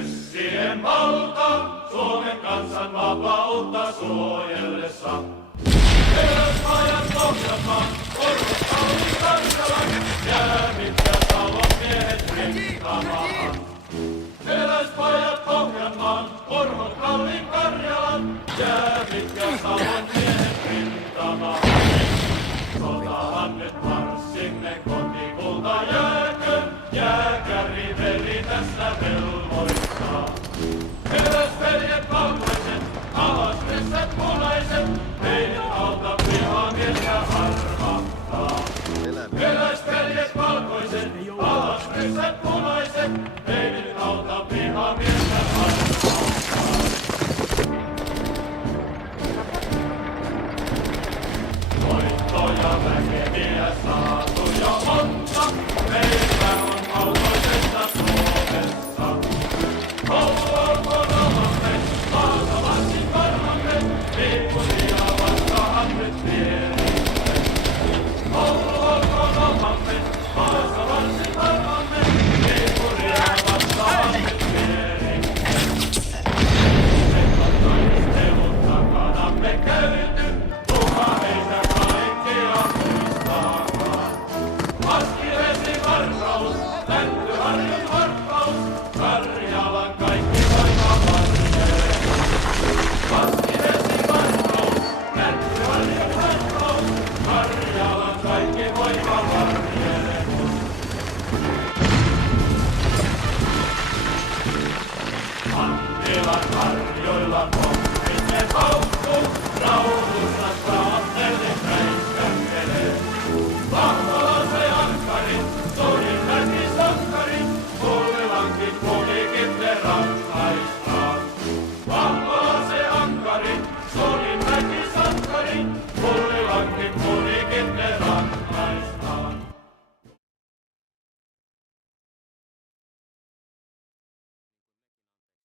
Ryssien valta Suomen kansan vapautta suojellessa. Eräspajat Pohjanmaan, Orvot Kalli Karjalan, jäävit ja Salon miehet rintamaan. Eräspajat Pohjanmaan, Orvot Kalli Karjalan, jäävit ja Salon miehet rintamaan. Sotahan nyt marssimme kotikulta jääkö, jääkäri veli tässä velvoittaa. Eräsveljet valkoiset, alas ryssät punaiset, meidän alta vihamiestä armahtaa. Eräsveljet valkoiset, alas ryssät punaiset, meidän alta vihamiestä armahtaa. Voittoja väkeviä saatu jo monta, meillä on valkoisessa Suomessa. Kouluorkon omamme, maata varsin varmamme, liikkusia vastaan nyt vierimme. Kouluorkon omamme, maata varsin varmamme, liikkusia vastaan nyt vierimme. Meitä taistelut takanamme käyty, kuka meitä kaikkia muistaakaan. Askilesi varkaus, Mäntyharjun harppaus, Karjalan kaikki voima varjele. Askilesi varkaus, Mäntyharjun harppaus, Karjalan kaikki voima varjele. Anttilan